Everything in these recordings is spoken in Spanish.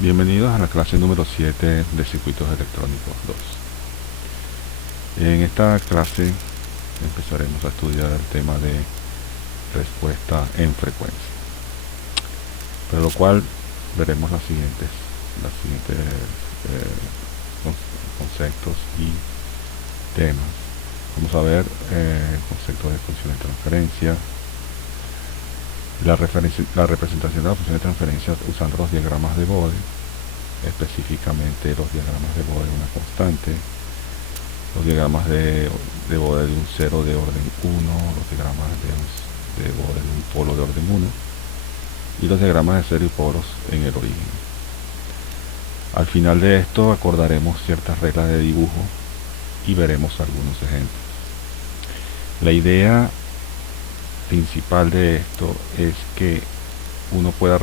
Bienvenidos a la clase número 7 de circuitos electrónicos 2. En esta clase empezaremos a estudiar el tema de respuesta en frecuencia, para lo cual veremos los siguientes conceptos y temas. Vamos a ver el concepto de función de transferencia, la representación de la función de transferencia usando los diagramas de Bode, específicamente los diagramas de Bode de una constante, los diagramas de Bode de un cero de orden 1, los diagramas de Bode de un polo de orden 1 y los diagramas de cero y polos en el origen. Al final de esto acordaremos ciertas reglas de dibujo y veremos algunos ejemplos. La idea principal de esto es que uno pueda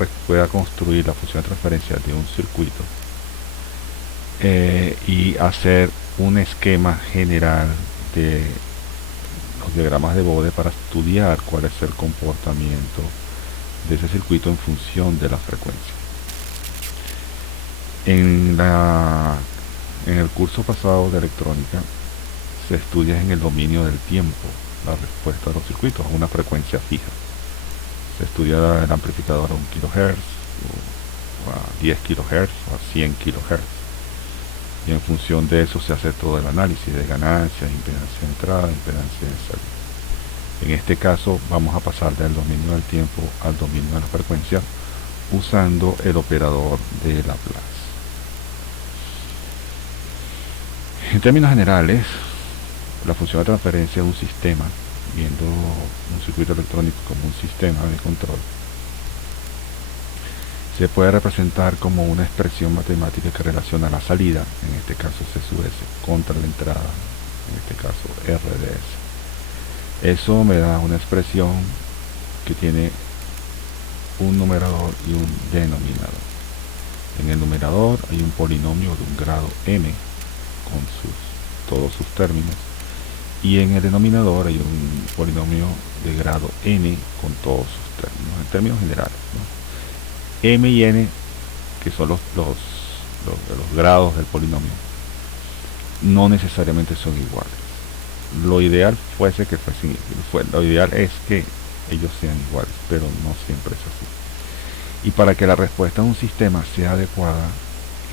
construir la función de transferencia de un circuito y hacer un esquema general de los diagramas de Bode para estudiar cuál es el comportamiento de ese circuito en función de la frecuencia. En el curso pasado de electrónica se estudia en el dominio del tiempo la respuesta de los circuitos a una frecuencia fija. Se estudia el amplificador a 1 kHz o a 10 kHz o a 100 kHz, y en función de eso se hace todo el análisis de ganancias, impedancia de entrada, impedancia de salida. En este caso vamos a pasar del dominio del tiempo al dominio de la frecuencia usando el operador de Laplace. En términos generales, la función de transferencia de un sistema, viendo un circuito electrónico como un sistema de control, se puede representar como una expresión matemática que relaciona la salida, en este caso C sub S, contra la entrada, en este caso R de S. Eso me da una expresión que tiene un numerador y un denominador. En el numerador hay un polinomio de un grado m con todos sus términos, y en el denominador hay un polinomio de grado n con todos sus términos, en términos generales, ¿no? M y n, que son los grados del polinomio, no necesariamente son iguales. Lo ideal lo ideal es que ellos sean iguales, pero no siempre es así. Y para que la respuesta de un sistema sea adecuada,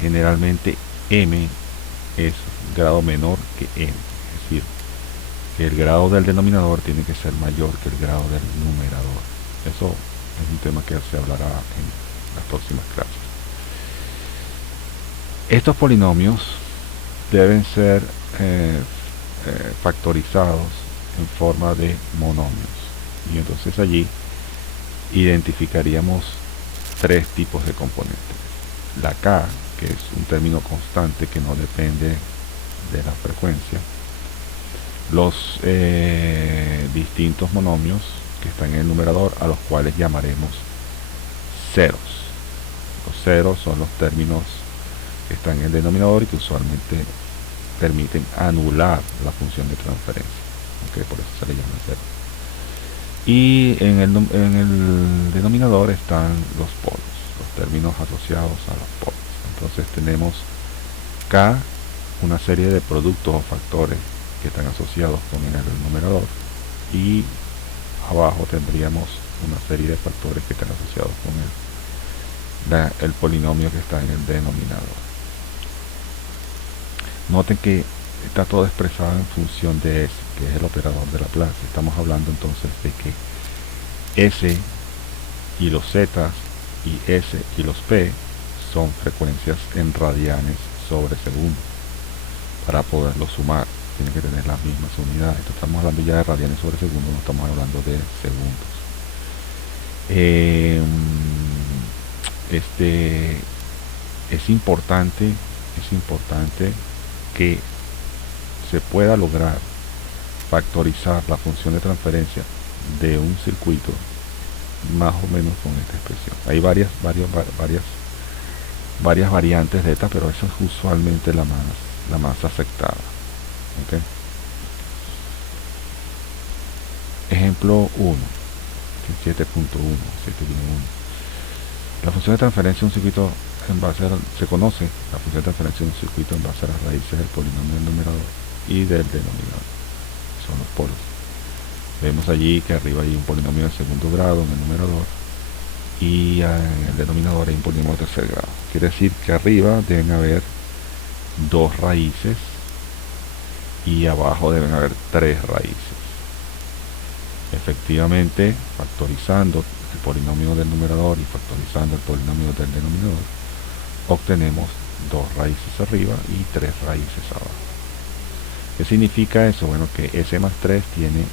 generalmente m es grado menor que n, es decir, que el grado del denominador tiene que ser mayor que el grado del numerador. Eso es un tema que se hablará en las próximas clases. Estos polinomios deben ser factorizados en forma de monomios, y entonces allí identificaríamos tres tipos de componentes. La k, que es un término constante que no depende de la frecuencia, los distintos monomios que están en el numerador, a los cuales llamaremos ceros. Los ceros son los términos que están en el denominador y que usualmente permiten anular la función de transferencia, ¿okay? Por eso se le llama cero. Y en el denominador están los polos, los términos asociados a los polos. Entonces tenemos k, una serie de productos o factores que están asociados con el numerador, y abajo tendríamos una serie de factores que están asociados con el polinomio que está en el denominador. Noten que está todo expresado en función de S, que es el operador de Laplace. Estamos hablando entonces de que S y los Z y S y los P son frecuencias en radianes sobre segundo. Para poderlo sumar tiene que tener las mismas unidades. Entonces, estamos hablando ya de radianes sobre segundo, no estamos hablando de segundos. Es importante que se pueda lograr factorizar la función de transferencia de un circuito más o menos con esta expresión. Hay varias variantes de esta, pero esa es usualmente la más aceptada. ¿Okay? Ejemplo 1, 7.1. La función de transferencia de un circuito se conoce la función de transferencia de un circuito en base a las raíces del polinomio del numerador y del denominador, son los polos. Vemos allí que arriba hay un polinomio de segundo grado en el numerador y en el denominador hay un polinomio de tercer grado. Quiere decir que arriba deben haber dos raíces y abajo deben haber tres raíces. Efectivamente, factorizando el polinomio del numerador y factorizando el polinomio del denominador, obtenemos dos raíces arriba y tres raíces abajo. ¿Qué significa eso? Bueno, que s más 3 tiene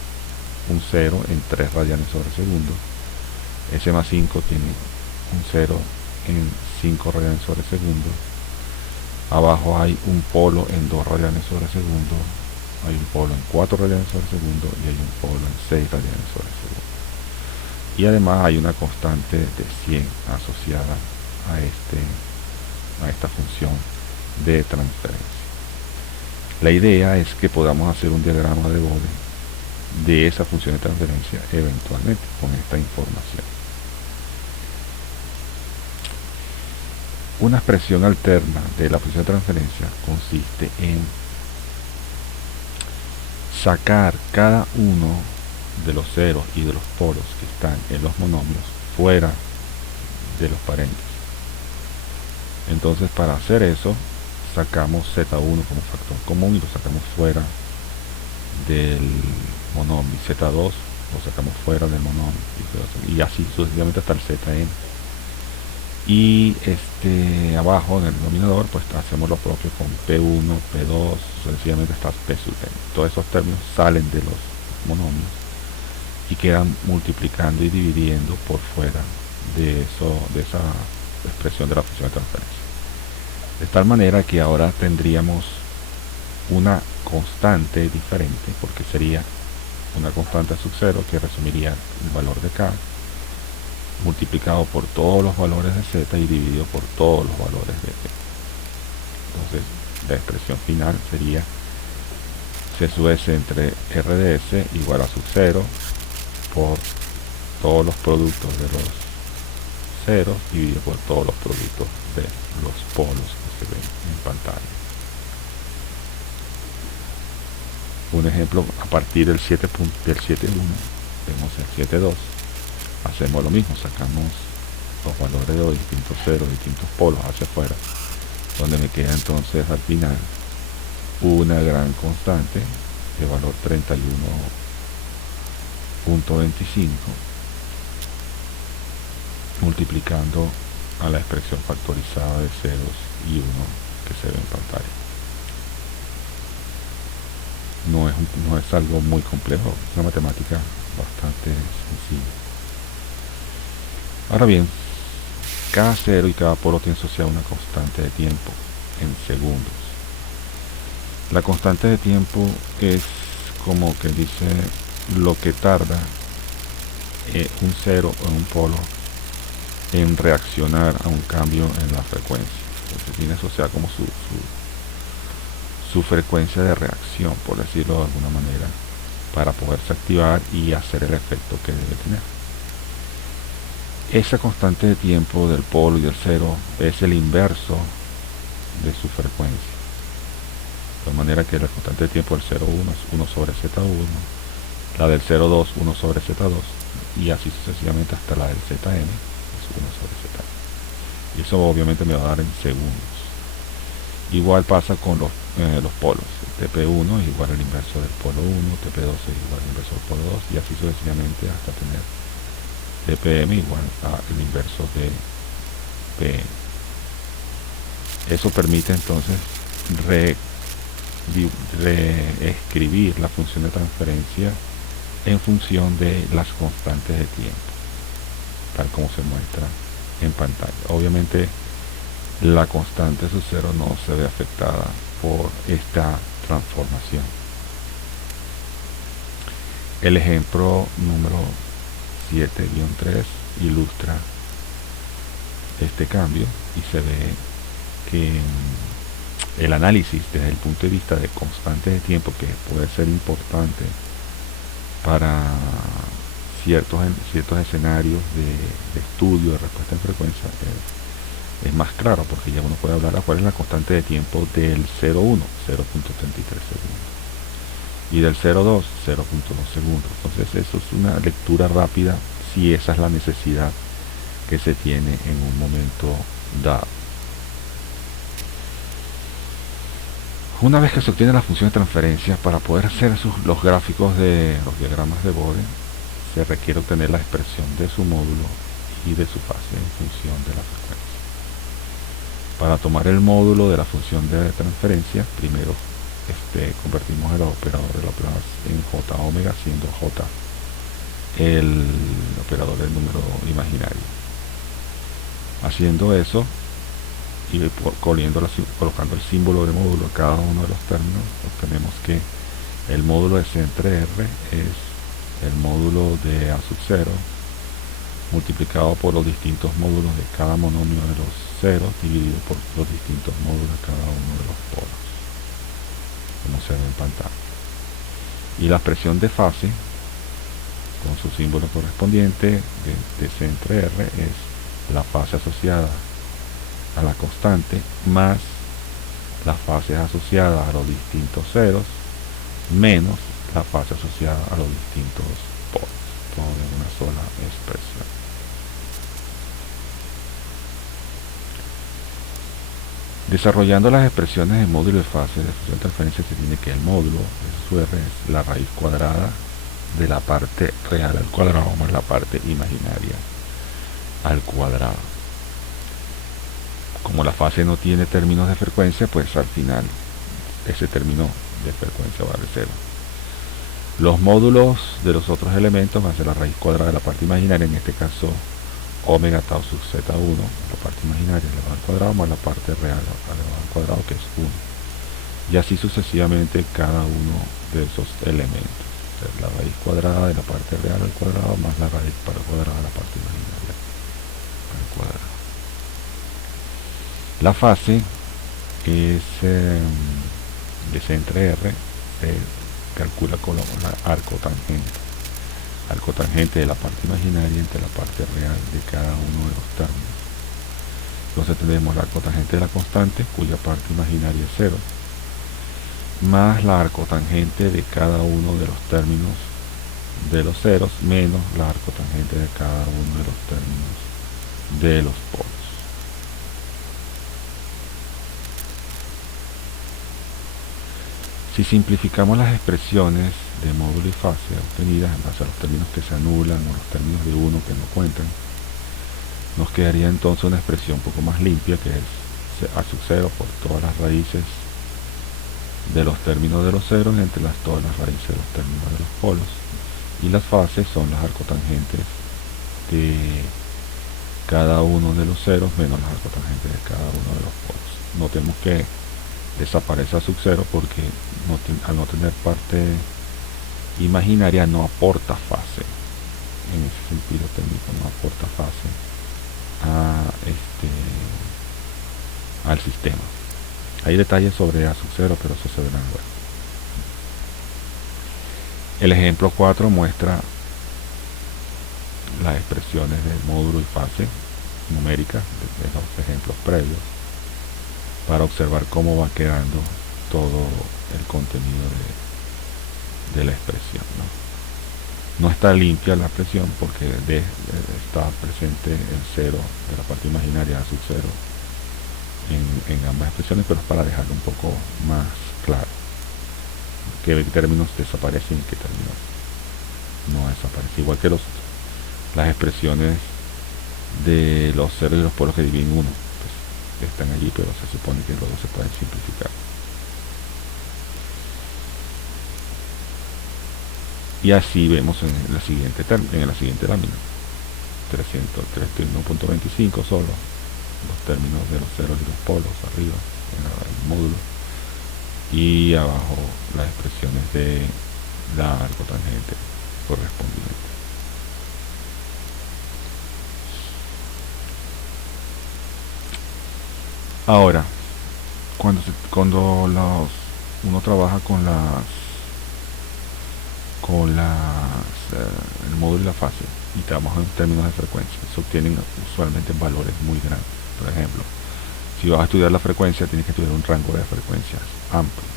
un 0 en 3 radianes sobre segundo, s más 5 tiene un 0 en 5 radianes sobre segundo, abajo hay un polo en 2 radianes sobre segundo, hay un polo en 4 radianes sobre segundo y hay un polo en 6 radianes sobre segundo. Y además hay una constante de 100 asociada a esta función de transferencia. La idea es que podamos hacer un diagrama de Bode de esa función de transferencia eventualmente con esta información. Una expresión alterna de la función de transferencia consiste en sacar cada uno de los ceros y de los polos que están en los monomios fuera de los paréntesis. Entonces, para hacer eso, sacamos z1 como factor común y lo sacamos fuera del monomio, z2 lo sacamos fuera del monomio y así sucesivamente hasta el zn. Y abajo en el denominador pues hacemos lo propio con P1, P2, sucesivamente hasta P sub n. Todos esos términos salen de los monomios y quedan multiplicando y dividiendo por fuera de esa expresión de la función de transferencia. De tal manera que ahora tendríamos una constante diferente, porque sería una constante sub 0 que resumiría el valor de k multiplicado por todos los valores de z y dividido por todos los valores de t. Entonces la expresión final sería c sub s entre r de s igual a sub 0 por todos los productos de los ceros dividido por todos los productos de los polos que se ven en pantalla. Un ejemplo a partir del 7.1, vemos el 7.2, hacemos lo mismo, sacamos los valores de los distintos ceros, distintos polos hacia afuera, donde me queda entonces al final una gran constante de valor 31.25 multiplicando a la expresión factorizada de ceros y 1 que se ve en pantalla. No es algo muy complejo, es una matemática bastante sencilla. Ahora bien, cada cero y cada polo tiene asociada una constante de tiempo en segundos. La constante de tiempo es como que dice lo que tarda un cero o un polo en reaccionar a un cambio en la frecuencia. Entonces tiene asociada como su frecuencia de reacción, por decirlo de alguna manera, para poderse activar y hacer el efecto que debe tener. Esa constante de tiempo del polo y del cero es el inverso de su frecuencia. De manera que la constante de tiempo del 0,1 es 1 sobre Z1, la del 0,2 1 sobre Z2 y así sucesivamente hasta la del Zn es 1 sobre Z. Y eso obviamente me va a dar en segundos. Igual pasa con los polos. TP1 es igual al inverso del polo 1, TP2 es igual al inverso del polo 2 y así sucesivamente hasta tener TPM igual al inverso de PM. Eso permite entonces reescribir la función de transferencia en función de las constantes de tiempo, tal como se muestra en pantalla. Obviamente la constante sub 0 no se ve afectada por esta transformación. El ejemplo número 7-3 ilustra este cambio y se ve que el análisis desde el punto de vista de constantes de tiempo, que puede ser importante para ciertos escenarios de estudio de respuesta en frecuencia, es más claro porque ya uno puede hablar a cuál es la constante de tiempo del 0,1, 0.33 segundos, y del 0,2, 0.2 segundos. Entonces eso es una lectura rápida si esa es la necesidad que se tiene en un momento dado. Una vez que se obtiene la función de transferencia, para poder hacer los gráficos de los diagramas de Bode, se requiere obtener la expresión de su módulo y de su fase en función de la frecuencia. Para tomar el módulo de la función de transferencia, primero convertimos el operador de Laplace en j omega, siendo j el operador del número imaginario. Haciendo eso y colocando el símbolo de módulo a cada uno de los términos, obtenemos que el módulo de C entre R es el módulo de A sub 0 multiplicado por los distintos módulos de cada monomio de los ceros dividido por los distintos módulos de cada uno de los polos, como se ve en pantalla. Y la expresión de fase con su símbolo correspondiente de C entre R es la fase asociada a la constante más las fases asociadas a los distintos ceros menos la fase asociada a los distintos polos, todo en una sola expresión. Desarrollando las expresiones de módulo y fase de función de transferencia, se tiene que el módulo de su R es la raíz cuadrada de la parte real al cuadrado más la parte imaginaria al cuadrado. Como la fase no tiene términos de frecuencia, pues al final ese término de frecuencia vale 0. Los módulos de los otros elementos van a ser la raíz cuadrada de la parte imaginaria, en este caso omega tau sub z1, la parte imaginaria elevado al cuadrado más la parte real elevado al cuadrado, que es 1. Y así sucesivamente cada uno de esos elementos. O sea, la raíz cuadrada de la parte real al cuadrado más la raíz cuadrada de la parte imaginaria al cuadrado. La fase es de C entre R, se calcula con la arco tangente de la parte imaginaria entre la parte real de cada uno de los términos. Entonces tenemos la arco tangente de la constante, cuya parte imaginaria es 0, más la arco tangente de cada uno de los términos de los ceros, menos la arco tangente de cada uno de los términos de los polos. Si simplificamos las expresiones de módulo y fase obtenidas en base a los términos que se anulan o los términos de 1 que no cuentan, nos quedaría entonces una expresión un poco más limpia, que es A sub 0 por todas las raíces de los términos de los ceros entre todas las raíces de los términos de los polos. Y las fases son las arcotangentes de cada uno de los ceros menos las arcotangentes de cada uno de los polos. Notemos que desaparece A sub 0 porque al no tener parte imaginaria no aporta fase. En ese sentido técnico no aporta fase al sistema. Hay detalles sobre A sub 0, pero eso se verá luego. El ejemplo 4 muestra las expresiones del módulo y fase numéricas de los ejemplos previos, para observar cómo va quedando todo el contenido de la expresión, ¿no? Está limpia la expresión porque está presente el 0 de la parte imaginaria A sub 0 en ambas expresiones, pero es para dejarlo un poco más claro qué términos desaparecen y qué términos no desaparecen, igual que las expresiones de los ceros y los polos que dividen 1, pues están allí, pero se supone que luego se pueden simplificar. Y así vemos en la siguiente lámina 331.25 solo los términos de los ceros y los polos arriba en el módulo, y abajo las expresiones de la arcotangente correspondiente. Ahora, cuando uno trabaja con el módulo y la fase y trabaja en términos de frecuencia, se obtienen usualmente valores muy grandes. Por ejemplo, si vas a estudiar la frecuencia, tienes que estudiar un rango de frecuencias amplio.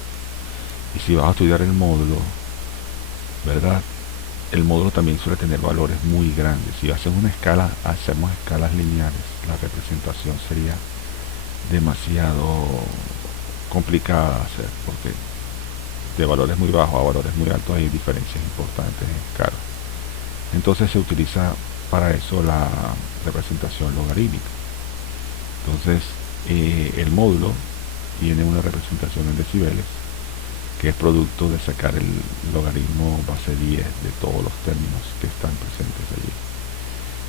Y si vas a estudiar el módulo, ¿verdad? El módulo también suele tener valores muy grandes. Si hacemos una escala, hacemos escalas lineales, la representación sería demasiado complicada de hacer, porque de valores muy bajos a valores muy altos hay diferencias importantes en escala. Entonces se utiliza para eso la representación logarítmica. Entonces el módulo tiene una representación en decibeles, que es producto de sacar el logaritmo base 10 de todos los términos que están presentes allí.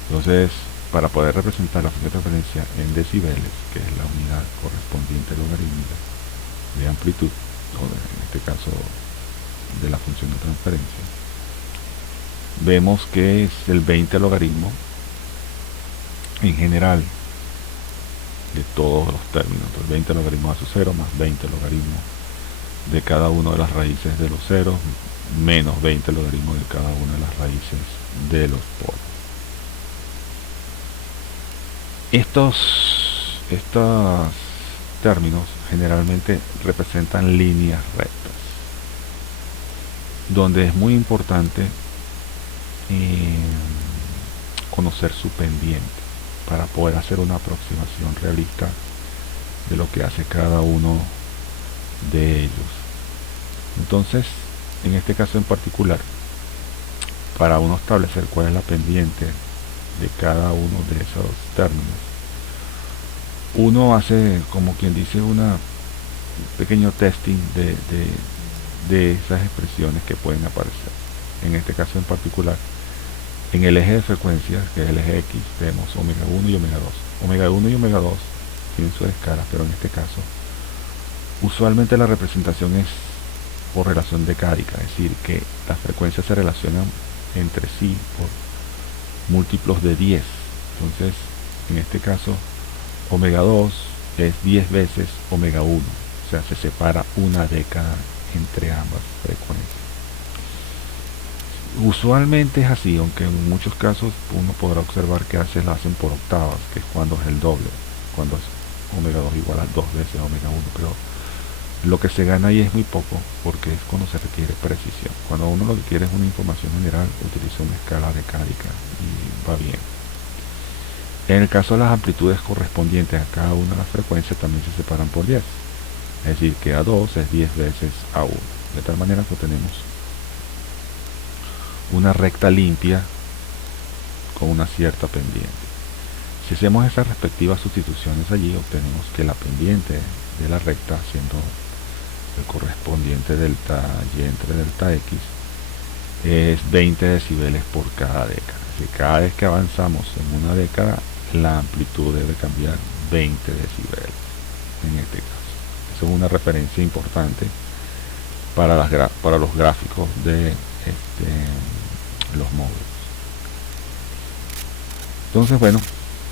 Entonces, para poder representar la función de transferencia en decibeles, que es la unidad correspondiente logarítmica de amplitud, o en este caso de la función de transferencia, vemos que es el 20 logaritmo en general de todos los términos. Entonces 20 logaritmos a su 0 más 20 logaritmos de cada una de las raíces de los ceros menos 20 logaritmos de cada una de las raíces de los polos. Estos términos generalmente representan líneas rectas, donde es muy importante conocer su pendiente para poder hacer una aproximación realista de lo que hace cada uno de ellos. Entonces, en este caso en particular, para uno establecer cuál es la pendiente de cada uno de esos términos, uno hace, como quien dice, un pequeño testing de esas expresiones que pueden aparecer. En este caso en particular, en el eje de frecuencias, que es el eje X, tenemos omega 1 y omega 2. Omega 1 y omega 2 tienen sus escalas, pero en este caso usualmente la representación es por relación decádica, es decir, que las frecuencias se relacionan entre sí por múltiplos de 10. Entonces, en este caso, omega 2 es 10 veces omega 1, o sea, se separa una década entre ambas frecuencias. Usualmente es así, aunque en muchos casos uno podrá observar que a veces la hacen por octavas, que es cuando es el doble, cuando es omega 2 igual a 2 veces omega 1, pero lo que se gana ahí es muy poco, porque es cuando se requiere precisión. Cuando uno lo que quiere es una información general, utiliza una escala decádica y va bien. En el caso de las amplitudes correspondientes a cada una de las frecuencias también se separan por 10. Es decir, que A2 es 10 veces A1. De tal manera que tenemos una recta limpia con una cierta pendiente. Si hacemos esas respectivas sustituciones allí, obtenemos que la pendiente de la recta, siendo el correspondiente delta y entre delta x, es 20 decibeles por cada década. Así que cada vez que avanzamos en una década, la amplitud debe cambiar 20 decibeles en este caso. Eso es una referencia importante para los gráficos de los módulos. Entonces, bueno,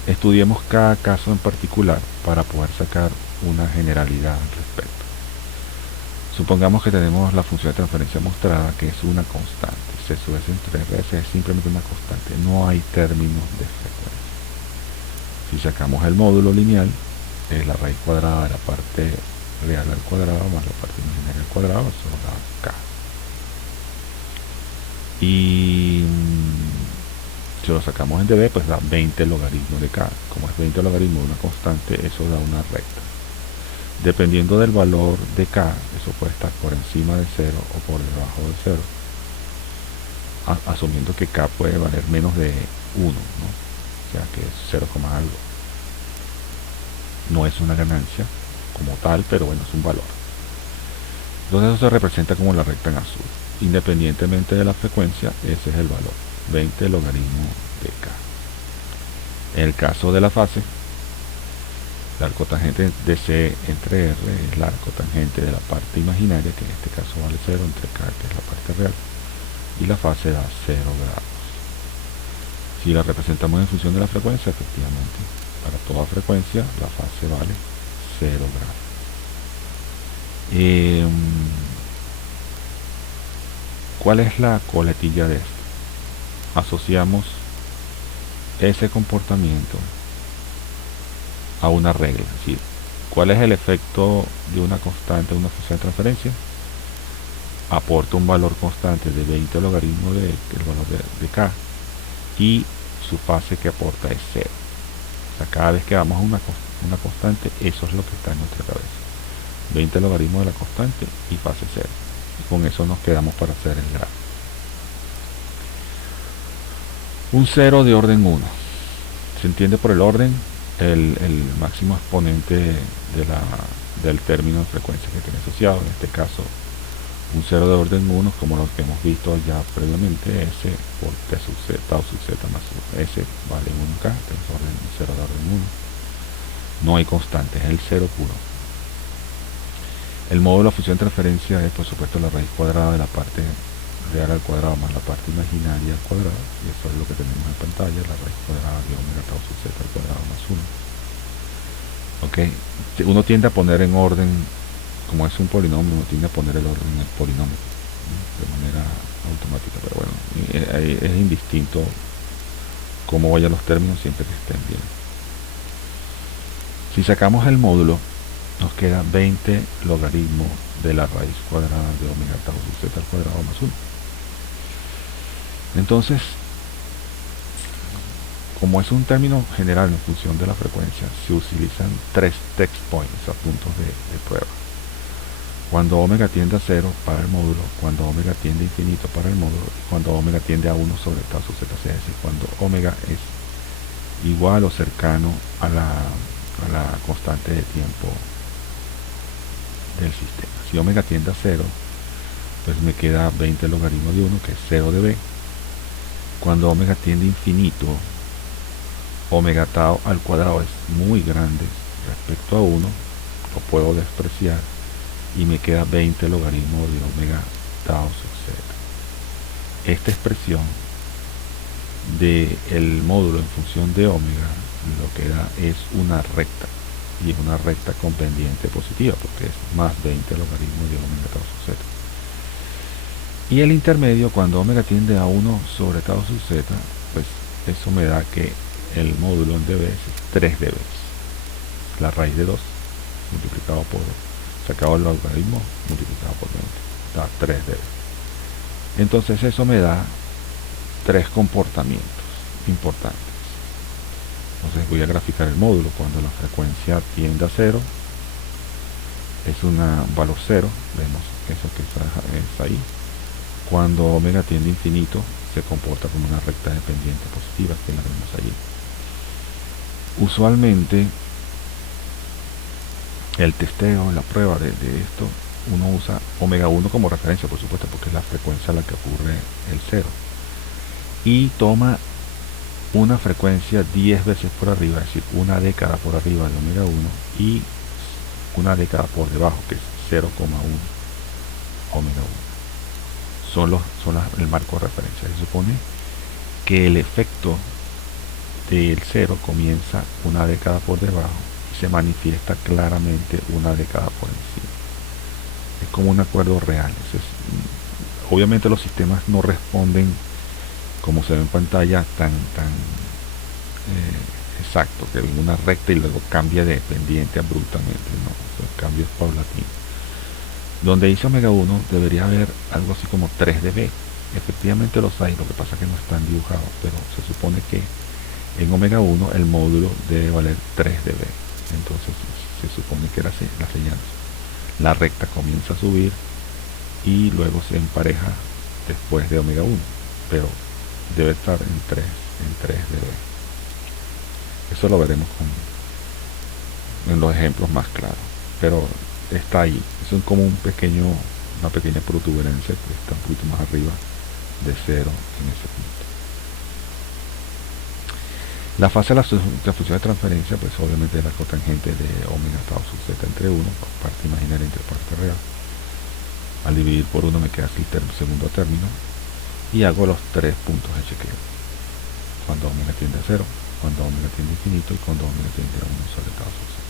estudiemos cada caso en particular para poder sacar una generalidad al respecto. Supongamos que tenemos la función de transferencia mostrada, que es una constante. C sub S entre RS es simplemente una constante, no hay términos de frecuencia. Si sacamos el módulo lineal, es la raíz cuadrada de la parte real al cuadrado más la parte imaginaria al cuadrado, eso da K. Y si lo sacamos en dB, pues da 20 logaritmos de K. Como es 20 logaritmos de una constante, eso da una recta. Dependiendo del valor de K, eso puede estar por encima de 0 o por debajo de 0, asumiendo que K puede valer menos de 1, ¿no? O sea que es 0, algo. No es una ganancia como tal, pero bueno, es un valor. Entonces eso se representa como la recta en azul. Independientemente de la frecuencia, ese es el valor, 20 logaritmo de K. En el caso de la fase, el arco tangente de C entre R es el arco tangente de la parte imaginaria, que en este caso vale 0, entre K, que es la parte real, y la fase da 0 grados. Si la representamos en función de la frecuencia, efectivamente, para toda frecuencia, la fase vale 0 grados. ¿Cuál es la coletilla de esto? Asociamos ese comportamiento a una regla. Es decir, ¿cuál es el efecto de una constante de una función de transferencia? Aporta un valor constante de 20 logaritmos de el valor de k, y su fase que aporta es 0. O sea, cada vez que damos una constante, eso es lo que está en nuestra cabeza. 20 logaritmos de la constante y fase 0. Y con eso nos quedamos para hacer el grafo. Un 0 de orden 1. Se entiende por el orden el máximo exponente del término de frecuencia que tiene asociado. En este caso, un 0 de orden 1, como lo que hemos visto ya previamente, S por T sub Z, tau sub Z más S vale 1K, tenemos un 0 de orden 1. No hay constantes, es el 0 puro. El módulo de función de transferencia es, por supuesto, la raíz cuadrada de la parte real al cuadrado más la parte imaginaria al cuadrado, y eso es lo que tenemos en pantalla, la raíz cuadrada de omega tau sub Z al cuadrado más 1. Ok, uno tiende a poner en orden, como es un polinomio, uno tiende a poner el orden en el polinomio, ¿no?, de manera automática, pero bueno, es indistinto cómo vayan los términos siempre que estén bien. Si sacamos el módulo, nos queda 20 logaritmos de la raíz cuadrada de omega tau sub Z al cuadrado más 1. Entonces, como es un término general en función de la frecuencia, se utilizan 3 text points, a puntos de prueba. Cuando omega tiende a 0 para el módulo, cuando omega tiende a infinito para el módulo, y cuando omega tiende a 1 sobre tau sub Z, es decir, cuando omega es igual o cercano a la constante de tiempo del sistema. Si omega tiende a 0, pues me queda 20 logaritmo de 1, que es 0 de b. Cuando omega tiende a infinito, omega tau al cuadrado es muy grande respecto a 1, lo puedo despreciar, y me queda 20 logaritmo de omega tau sub Z. Esta expresión del módulo en función de omega lo que da es una recta, y es una recta con pendiente positiva, porque es más 20 logaritmo de omega tau sub Z. Y el intermedio, cuando omega tiende a 1 sobre tau sub Z, pues eso me da que el módulo en dB es 3 dB. La raíz de 2 multiplicado por, sacado el logaritmo, multiplicado por 20, da 3 dB. Entonces eso me da 3 comportamientos importantes. Entonces voy a graficar el módulo. Cuando la frecuencia tiende a 0, es un valor 0, vemos eso que es ahí. Cuando omega tiende a infinito, se comporta como una recta de pendiente positiva, que la vemos allí. Usualmente, el testeo, la prueba de esto, uno usa omega 1 como referencia, por supuesto, porque es la frecuencia a la que ocurre el 0. Y toma una frecuencia 10 veces por arriba, es decir, una década por arriba de omega 1 y una década por debajo, que es 0,1 omega 1. Son el marco de referencia. Se supone que el efecto del 0 comienza una década por debajo y se manifiesta claramente una década por encima. Es como un acuerdo real. Obviamente los sistemas no responden, como se ve en pantalla, tan exacto, que en una recta y luego cambia de pendiente abruptamente, no, el cambio es paulatino. Donde dice omega 1 debería haber algo así como 3 dB. Efectivamente los hay, lo que pasa es que no están dibujados, pero se supone que en omega 1 el módulo debe valer 3 dB. Entonces se supone que la señal, la recta comienza a subir y luego se empareja después de omega 1, pero debe estar en 3 dB. Eso lo veremos en los ejemplos más claros, pero está ahí. Eso es como una pequeña protuberancia que está un poquito más arriba de 0 en ese punto. La fase de la función de transferencia, pues obviamente es la cotangente de omega tau sub Z entre 1, parte imaginaria entre parte real. Al dividir por 1 me queda así el segundo término, y hago los 3 puntos de chequeo. Cuando omega tiende a 0, cuando omega tiende a infinito, y cuando omega tiende a 1 sobre tau sub Z.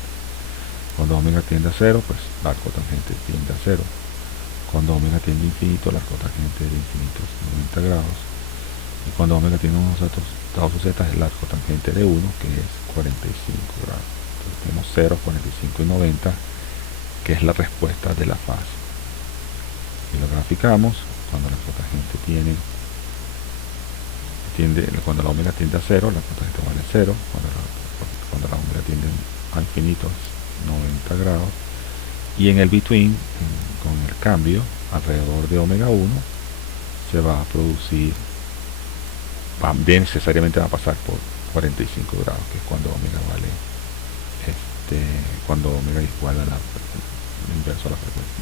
Cuando omega tiende a 0, pues la cotangente tiende a 0. Cuando omega tiende a infinito, la cotangente de infinito es 90 grados. Y cuando omega tiende a 1 sobre tau sub Z, es la cotangente de 1, que es 45 grados. Entonces 0, 45 y 90, que es la respuesta de la fase. Y lo graficamos cuando la cotangente cuando la omega tiende a 0, la cotangente vale 0, cuando la omega tiende a infinito es 90 grados, y en el between, con el cambio alrededor de omega 1, se va a producir, necesariamente va a pasar por 45 grados, que es cuando omega vale, cuando omega igual a el inverso a la frecuencia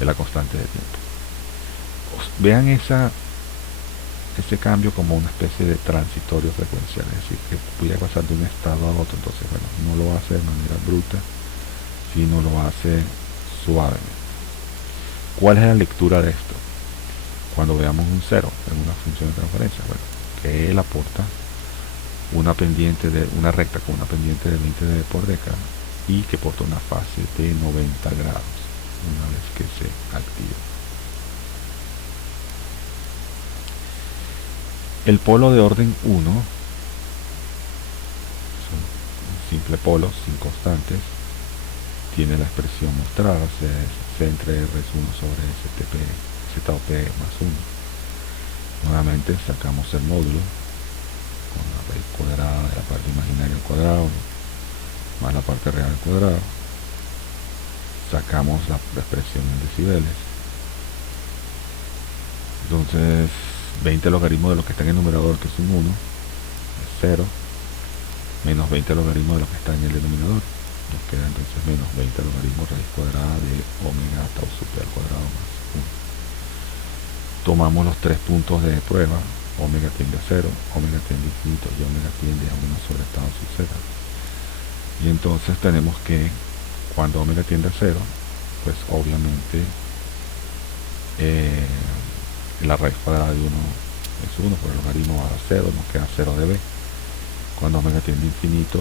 de la constante de tiempo. Vean ese cambio como una especie de transitorio frecuencial, es decir, que voy a pasar de un estado a otro. Entonces, bueno, no lo hace de manera bruta, sino lo hace suavemente. ¿Cuál es la lectura de esto? Cuando veamos un 0 en una función de transferencia, bueno, que él aporta una recta con una pendiente de 20 dB por década y que porta una fase de 90 grados una vez que se activa. El polo de orden 1 es un simple polo sin constantes, tiene la expresión mostrada, C entre R es 1 sobre ZOP más 1. Nuevamente sacamos el módulo con la raíz cuadrada de la parte imaginaria al cuadrado más la parte real al cuadrado. Sacamos la expresión en decibeles. Entonces 20 logaritmos de lo que está en el numerador, que es un 1, es 0, menos 20 logaritmos de lo que está en el denominador, nos queda entonces menos 20 logaritmos raíz cuadrada de omega tau sub p al cuadrado más 1. Tomamos los tres puntos de prueba, omega tiende a 0, omega tiende a infinito y omega tiende a 1 sobre tau sub z. Y entonces tenemos que, cuando omega tiende a 0, pues obviamente la raíz cuadrada de 1 es 1, por el logaritmo va a 0, nos queda 0 dB. Cuando omega tiende a infinito,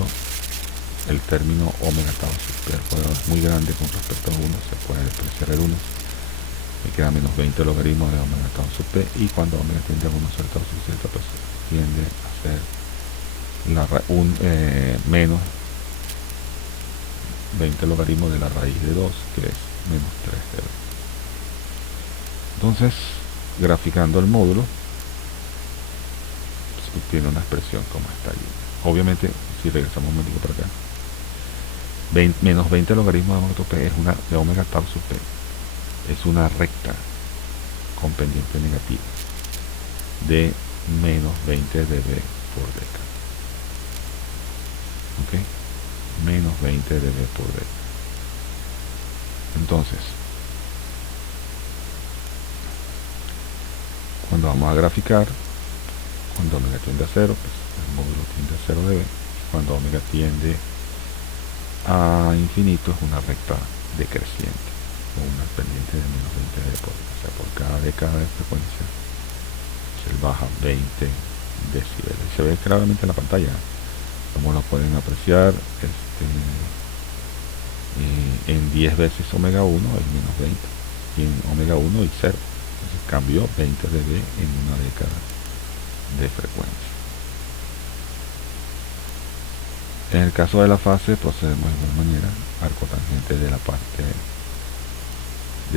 el término omega tau sub p al cuadrado es muy grande con respecto a 1, se puede despreciar el 1, me queda menos 20 logaritmos de omega tau sub p, y cuando omega tiende a 1 sobre tau sub z, pues tiende a ser menos 20 logaritmos de la raíz de 2, que es menos 3 dB. Entonces, graficando el módulo, se obtiene una expresión como esta allí. Obviamente, si regresamos un momento para acá, menos 20 logaritmos de omega p de omega tau sub p es una recta con pendiente negativa de menos 20 dB por década. ¿Ok? Menos 20 dB por década. Entonces, cuando vamos a graficar, cuando omega tiende a 0, pues el módulo tiende a 0 dB. Cuando omega tiende a infinito, es una recta decreciente, o una pendiente de menos 20 dB por década. O sea, por cada década de frecuencia se baja 20 decibeles. Se ve claramente en la pantalla, como lo pueden apreciar. En 10 veces omega 1 es menos 20, y en omega 1 es 0. Entonces cambió 20 dB en una década de frecuencia. En el caso de la fase procedemos de igual manera, arco tangente de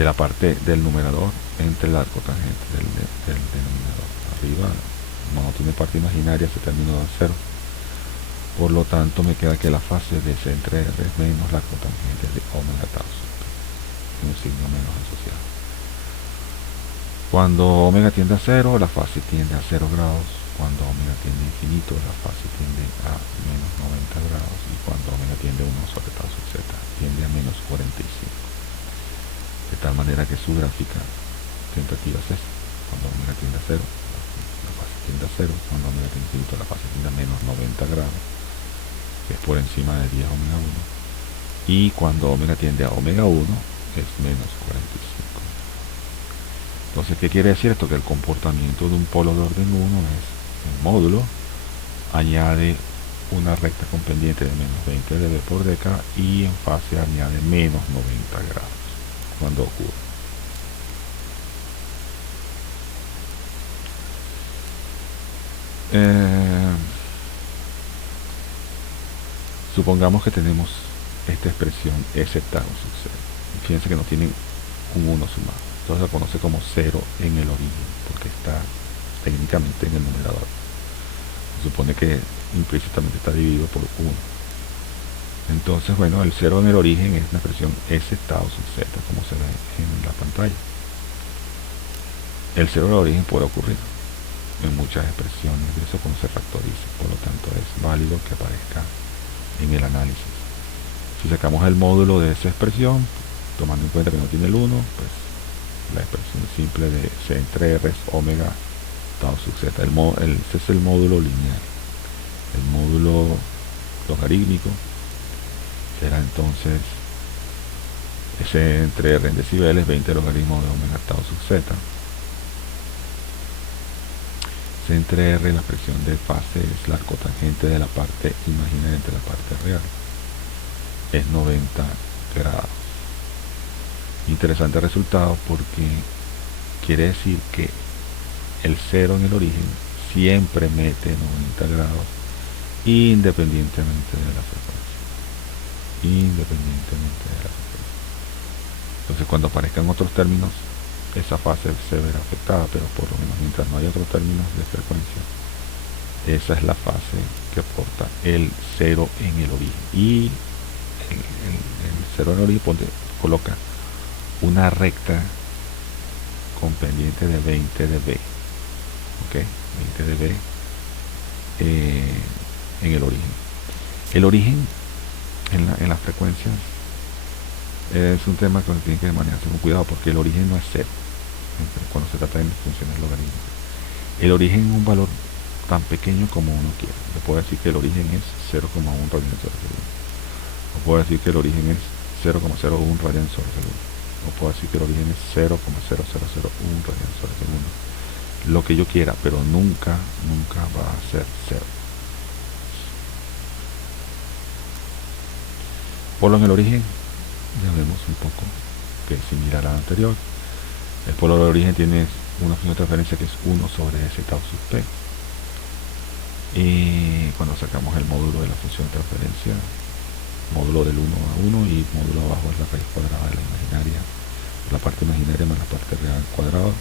la parte del numerador entre el arco tangente del denominador. Arriba, como no tiene parte imaginaria, se terminó de 0. Por lo tanto, me queda que la fase de C entre R es menos la cotangente de omega tau sub p, un signo menos asociado. Cuando omega tiende a 0, la fase tiende a 0 grados. Cuando omega tiende a infinito, la fase tiende a menos 90 grados. Y cuando omega tiende a 1 sobre tau sub z, tiende a menos 45. De tal manera que su gráfica tentativa es esta. Cuando omega tiende a 0, la fase tiende a 0. Cuando omega tiende a infinito, la fase tiende a menos 90 grados, que es por encima de 10 omega 1. Y cuando omega tiende a omega 1, es menos 45. Entonces, ¿qué quiere decir esto? Que el comportamiento de un polo de orden 1 es el módulo añade una recta con pendiente de menos 20 dB por década, y en fase añade menos 90 grados cuando ocurre. Supongamos que tenemos esta expresión S tau sub 0. Fíjense que no tiene un 1 sumado. Entonces se conoce como 0 en el origen, porque está técnicamente en el numerador. Se supone que implícitamente está dividido por 1. Entonces, bueno, el 0 en el origen es una expresión S tau sub z, como se ve en la pantalla. El 0 en el origen puede ocurrir en muchas expresiones, y eso cuando se factoriza, por lo tanto es válido que aparezca en el análisis. Si sacamos el módulo de esa expresión, tomando en cuenta que no tiene el 1, pues la expresión simple de C entre R es omega tau sub z. Ese es el módulo lineal. El módulo logarítmico será entonces S entre R en decibeles, 20 logaritmo de omega tau sub z. C entre R, la expresión de fase es la cotangente de la parte imaginaria entre la parte real. Es 90 grados. Interesante resultado porque quiere decir que el 0 en el origen siempre mete 90 grados independientemente de la frecuencia. Entonces cuando aparezcan otros términos, esa fase se verá afectada, pero por lo menos mientras no haya otros términos de frecuencia, esa es la fase que aporta el 0 en el origen. Y el 0 en el origen coloca una recta con pendiente de 20 dB, ¿ok? 20 dB en el origen. El origen en las frecuencias es un tema que tiene que manejarse con cuidado, porque el origen no es 0 cuando se trata de funciones logarítmicas. El origen es un valor tan pequeño como uno quiera. Le puedo decir que el origen es 0,1 radian sobre segundo. O puedo decir que el origen es 0,01 radian sobre segundo. O puedo decir que el origen es 0,0001 radian sobre segundo. Lo que yo quiera, pero nunca va a ser 0. Polo en el origen, ya vemos un poco que es similar a la anterior. El polo de origen tiene una función de transferencia que es 1 sobre S tau sub P. Y cuando sacamos el módulo de la función de transferencia, módulo del 1 a 1 y módulo abajo es la raíz cuadrada de la imaginaria, la parte imaginaria más la parte real al cuadrado.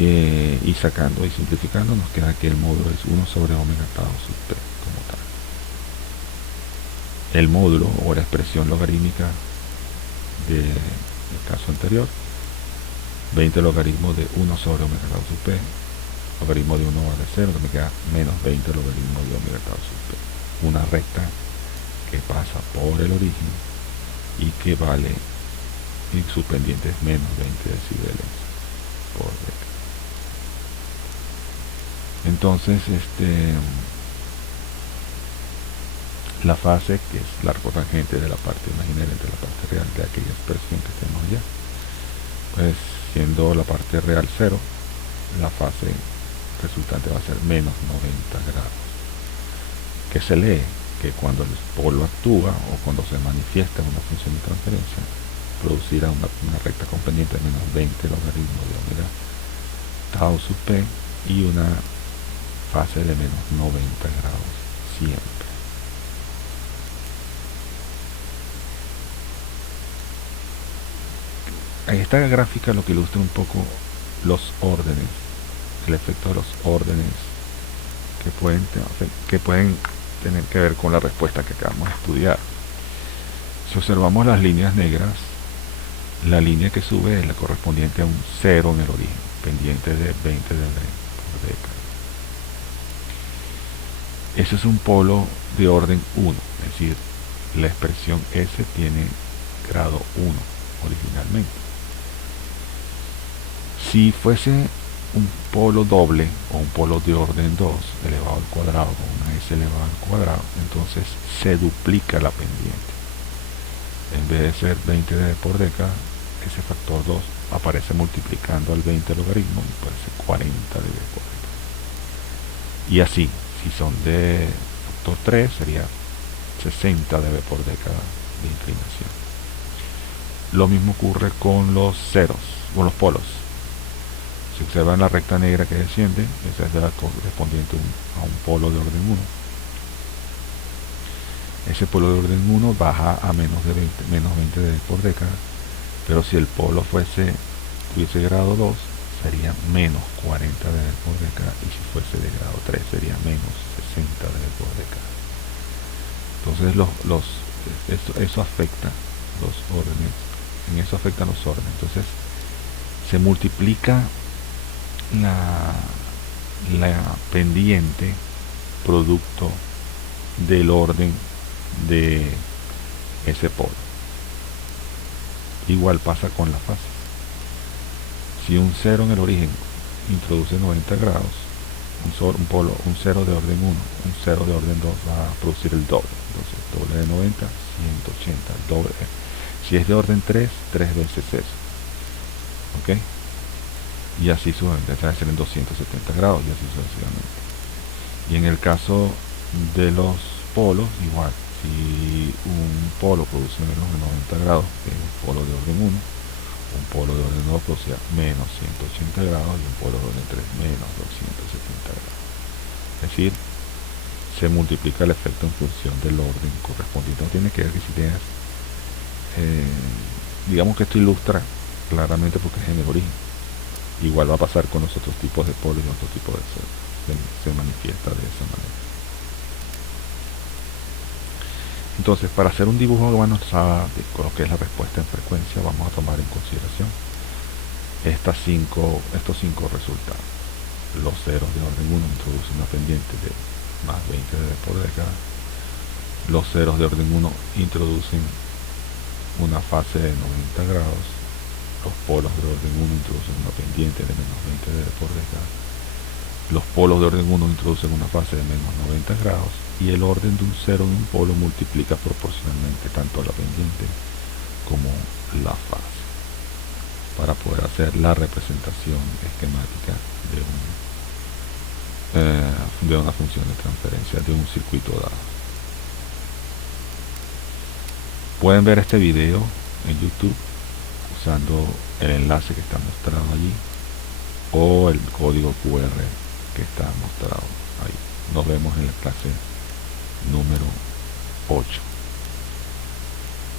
Y sacando y simplificando nos queda que el módulo es 1 sobre omega tau sub P como tal. El módulo o la expresión logarítmica del caso anterior, 20 logaritmo de 1 sobre omega tau sub P, logaritmo de 1 vale 0, que me queda menos 20 logaritmo de omega tau sub P. Una recta que pasa por el origen y que vale, y sus pendientes menos 20 decibeles por década. Entonces, la fase, que es la cotangente de la parte imaginaria entre la parte real de aquella expresión que tenemos allá, pues siendo la parte real 0, la fase resultante va a ser menos 90 grados, que se lee que cuando el polo actúa o cuando se manifiesta una función de transferencia, producirá una recta con pendiente de menos 20 logaritmo de omega tau sub P y una fase de menos 90 grados siempre. Esta gráfica lo que ilustra un poco los órdenes, el efecto de los órdenes que pueden tener que ver con la respuesta que acabamos de estudiar. Si observamos las líneas negras, la línea que sube es la correspondiente a un 0 en el origen, pendiente de 20 dB por década. Ese es un polo de orden 1, es decir, la expresión S tiene grado 1 originalmente. Si fuese un polo doble o un polo de orden 2 elevado al cuadrado con una S elevado al cuadrado, entonces se duplica la pendiente. En vez de ser 20 dB por década, ese factor 2 aparece multiplicando al 20 logaritmo y aparece 40 dB por década. Y así, si son de factor 3, sería 60 dB por década de inclinación. Lo mismo ocurre con los ceros, con los polos. Si observan la recta negra que desciende, esa es la correspondiente a un polo de orden 1. ese polo de orden 1 baja a menos 20 dB por década, pero si el polo tuviese grado 2, sería menos 40 dB por década, y si fuese de grado 3 sería menos 60 dB por década. Entonces eso afecta los órdenes, en eso afectan los órdenes. Entonces se multiplica la pendiente producto del orden de ese polo. Igual pasa con la fase. Si un 0 en el origen introduce 90 grados, un 0 de orden 1, un 0 de orden 2 va a producir el doble. Entonces doble de 90, 180, doble. Si es de orden 3, 3 veces eso. ¿Ok? Y así sucesivamente, ser en 270 grados y así sucesivamente. Y en el caso de los polos, igual, si un polo produce menos de 90 grados, que es un polo de orden 1, un polo de orden 2 produce menos 180 grados y un polo de orden 3 menos 270 grados. Es decir, se multiplica el efecto en función del orden correspondiente. No tiene que ver que si tienes, digamos que esto ilustra claramente porque es en el origen. Igual va a pasar con los otros tipos de polos y otros tipos de ceros. Se manifiesta de esa manera. Entonces, para hacer un dibujo de lo que es la respuesta en frecuencia, vamos a tomar en consideración estos cinco resultados. Los ceros de orden 1 introducen una pendiente de más 20 dB por década. Los ceros de orden 1 introducen una fase de 90 grados. Los polos de orden 1 introducen una pendiente de menos 20 dB por década. Los polos de orden 1 introducen una fase de menos 90 grados, y el orden de un cero en un polo multiplica proporcionalmente tanto la pendiente como la fase, para poder hacer la representación esquemática de una función de transferencia de un circuito dado. Pueden ver este video en YouTube usando el enlace que está mostrado allí o el código QR que está mostrado ahí. Nos vemos en la clase número 8.